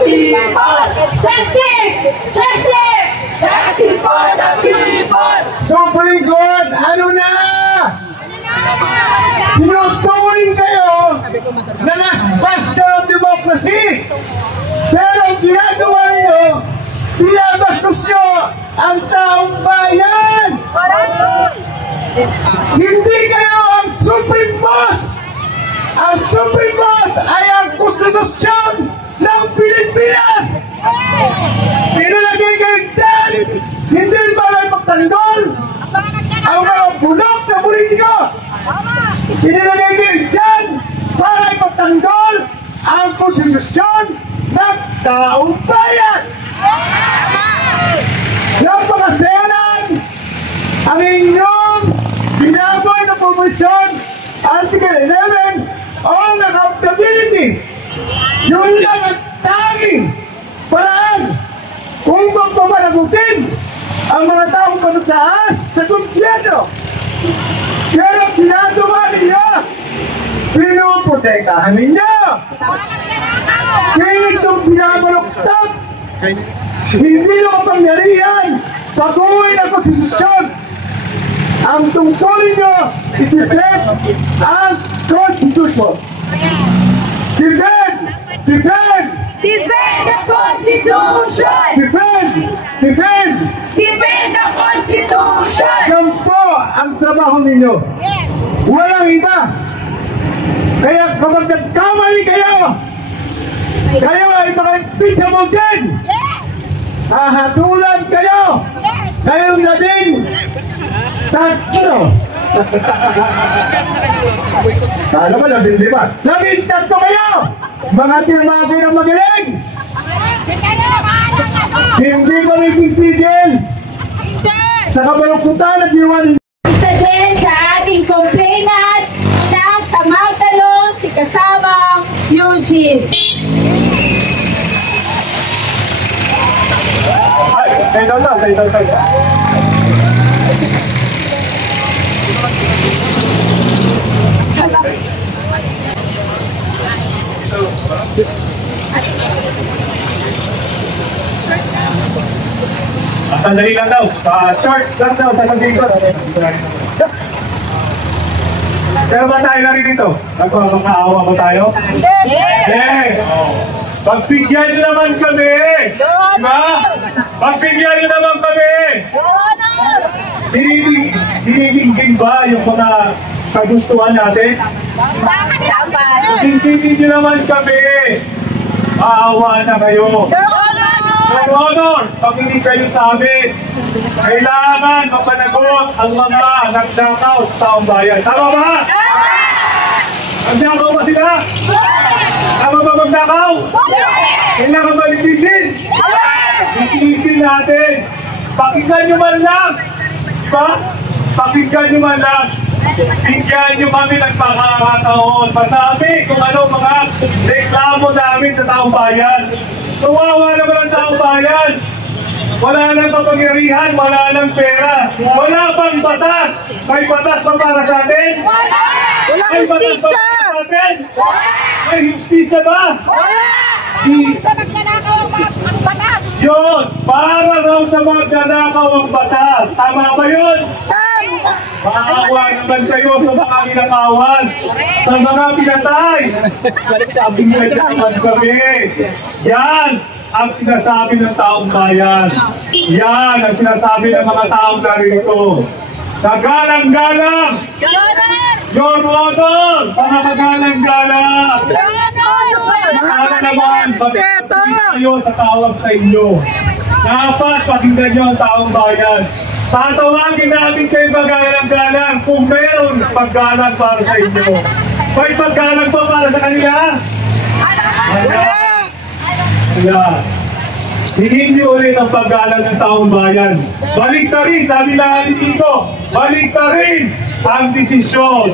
people! Justice! Justice! Justice for the people! Supreme Court, ano na? Tinuturing kayo na last bastion of democracy. Pero ang ginagawa nyo, pinabastos nyo ang taong bayan. Hindi kayo ang Supreme Boss. Ang Supreme Boss ay ang konstitusyon ng Pilipinas. Pinalagay kayo dyan. Hindi ba lang magtanggol ang mga bulok na politiko? Pinalagay kayo dyan para ipagtanggol ang konstitusyon ng taong bayan. Napakaselan ang inyong binagoy na promotion Article 11 on accountability. Yun lang ang tanging paraan kung magpapanagutin ang mga taong panutaas sa gobyerno. Pero ginagawa ninyo, pinuprotektahan ninyo. Itong binabaloktot, hindi nyo kapangyarihan pag-uwi ng konstitusyon. Ang tungkulin nyo, i-defend ang Constitution. Defend! Defend! Defend the Constitution! Defend! Defend! Defend the Constitution! Yan po ang trabaho ninyo. Walang iba. Kaya kapag nagkamali kayo, kayo ay maka-impeachable din. Hahatulan kayo. Kayong labing tatlo. Sana ba labing lima? Labing tatlo kayo! Mga tinamagay ng magaling! Hindi kami titigil sa kabaluktutan na ginawa ninyo. Isa din sa ating complainant na sa Magdalong si kasamang Eugene. Ay, tayo. Sandali lang daw. Shorts lang daw sa dito. Pero ba tayo narito? Nagpapakaawa ba tayo? Yes! Pagbigyan nyo naman kami! Diba? Pagbigyan nyo naman kami! Dinigin ba yung mga kagustuhan natin? Sintinin nyo naman kami! Maawa na kayo! Your Honor, pag hindi kayo sa amin, kailangan mapanagot ang mga nagdakaw sa taong bayan. Tama ba? Nagdakaw ba sila? Tama ba magdakaw? Kailangan ba litisin? Litisin natin. Pakinggan nyo man lang. Diba? Pakinggan nyo man lang. Bigyan nyo kami ng pagkakataon. Masabi kung ano mga reklamo namin sa taong bayan. Kawawa naman ang taong bayan. Wala nang kapangyarihan, wala nang pera. Wala pang batas. May batas pa para sa atin? Wala! May batas pa para sa atin? May justisya ba? Wala! Sa magnanakaw ang batas! Yun! Para raw sa magnanakaw ang batas. Tama ba yun? Maawa naman kayo sa mga ninakawan, sa mga pinatay. Bigyan naman kami. Yan ang sinasabi ng taong bayan. Yan ang sinasabi ng mga taong narito. Kagalang-galang! Your Honor! Mga kagalang-galang! Para naman, pagkakas kayo sa tawag sa inyo. Dapat pakinggan nyo ang taong bayan. Tatawagin namin kayo paggalang-galang kung meron paggalang para sa inyo. May paggalang ba para sa kanila? Wala. Hingin nyo ulit ang paggalang ng taong bayan. Balik na rin, sabi lang dito, balik na rin ang desisyon.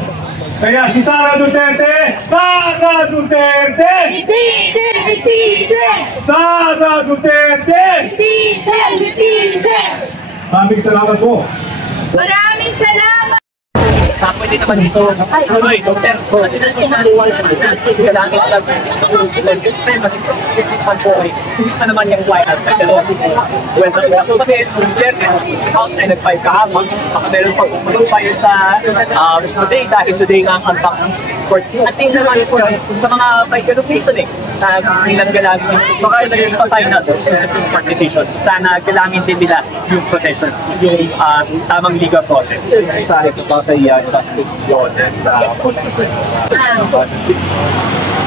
Kaya si Sara Duterte, Sara Duterte! Litisin! Litisin! Sara Duterte! Litisin! Litisin! Maraming salamat po. Maraming salamat! sa pwede naman dito, tuloy, kasi kailangan lang hindi pa naman yung white at well, house ay nag-5 kahapon, meron pang umulo pa yun sa today, dahil today nga ang unpack court. At tingnan naman po sa mga may ganong reason na nilang galangin, baka naging patay na doon sa Supreme Court decision. So, sana galangin din nila yung procession, yung tamang legal process. Mensahe ko ba kay Justice Yon and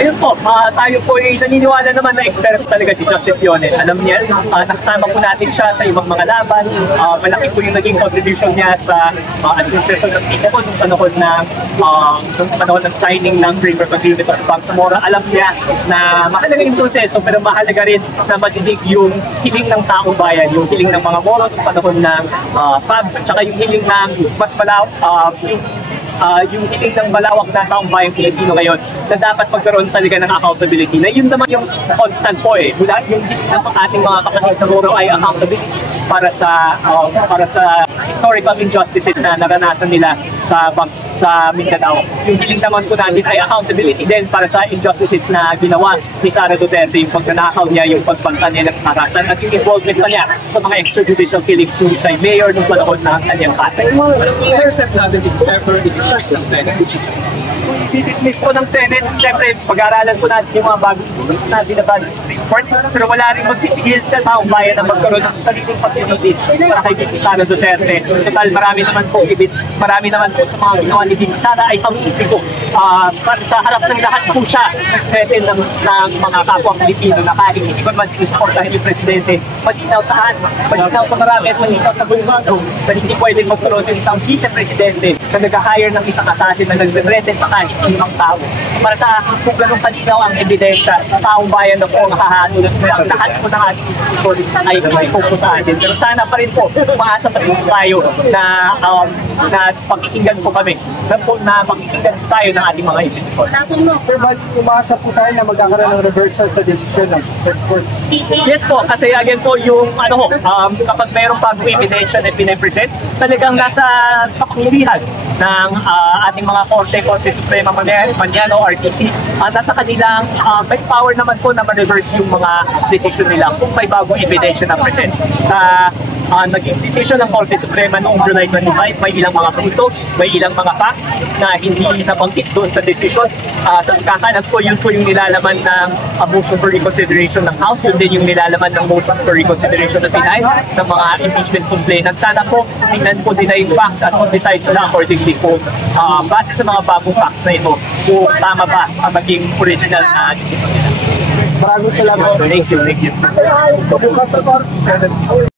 Ayun po, tayo po ay naniniwala naman na expert talaga si Justice Yone. Alam niya, nakasama po natin siya sa ibang mga laban. Malaki po yung naging contribution niya sa administration ng PICO nung panahon ng signing ng Framework Agreement of Bangsamoro. Alam niya na mahalaga yung proseso pero mahalaga rin na madidig yung hiling ng taong bayan, yung hiling ng mga Moro nung panahon ng FAB, at saka yung hiling ng mas yung hiling ng malawak na taong bayang Pilipino ngayon na dapat magkaroon talaga ng accountability. Na yun naman yung constant po mula yung hiling ng ating mga kapatid na Moro ay accountability para sa historical injustices na naranasan nila sa Mindanao. Yung hiling naman po natin ay accountability din para sa injustices na ginawa ni Sara Duterte, yung pagnanakaw niya, yung pagbanta niya ng karasan at yung involvement pa niya sa mga extrajudicial killings yung siya mayor nung panahon ng kanyang patay. i-accept natin if ever it is such a Senate? I-dismiss po ng Senate. Siyempre, pag-aaralan po natin yung mga bagong rules na binabag ng Supreme Court. Pero wala rin magpipigil sa taong bayan na magkaroon ng sariling pagtititis para kay Bibi Sara Duterte. Total, marami naman po sa mga ginawa ni Bibi Sara ay pang-ibig ko. Sa harap ng lahat po siya nag-threaten ng mga kapwa Pilipino na kahit hindi ko naman sinusuportahin yung Presidente. Malinaw sa marami at malinaw sa buong mundo na hindi pwedeng magkaroon ng isang vice-presidente na nag-hire ng isang assassin na nag-threaten sa kahit sinong tao. Para sa akin, kung ganun kalinaw ang ebidensya, taong bayan na po ang hahanulot mo ang lahat po ng ating institusyon ay may focus sa atin. Pero sana pa rin po, umaasa pa rin po tayo na pakikinggan po kami, na pakikinggan tayo ng ating mga institusyon. Pero ba't umaasa po tayo na magkakaroon ng reversal sa decision ng Supreme Court? Yes po, kasi again po yung kapag mayroong bagong ebidensya na pinapresent, talagang nasa kapangyarihan ng ating mga Korte Suprema Manyano, RTC, nasa kanilang may power naman po na ma-reverse yung mga decision nila kung may bagong ebidensya na present. Sa naging decision ng Korte Suprema noong July 25, may ilang mga punto, may ilang mga facts na hindi nabanggit doon sa decision. Sa pagkakalat po, yun po yung nilalaman ng motion for reconsideration ng House, yun din yung nilalaman ng motion for reconsideration ng Pinay, ng mga impeachment complainant. Sana po, tingnan po din na yung facts at mag-decide sila accordingly po base sa mga bagong facts na ito kung tama ba ang maging original na decision nila. Maraming salamat. Thank you. So bukas sa Senate.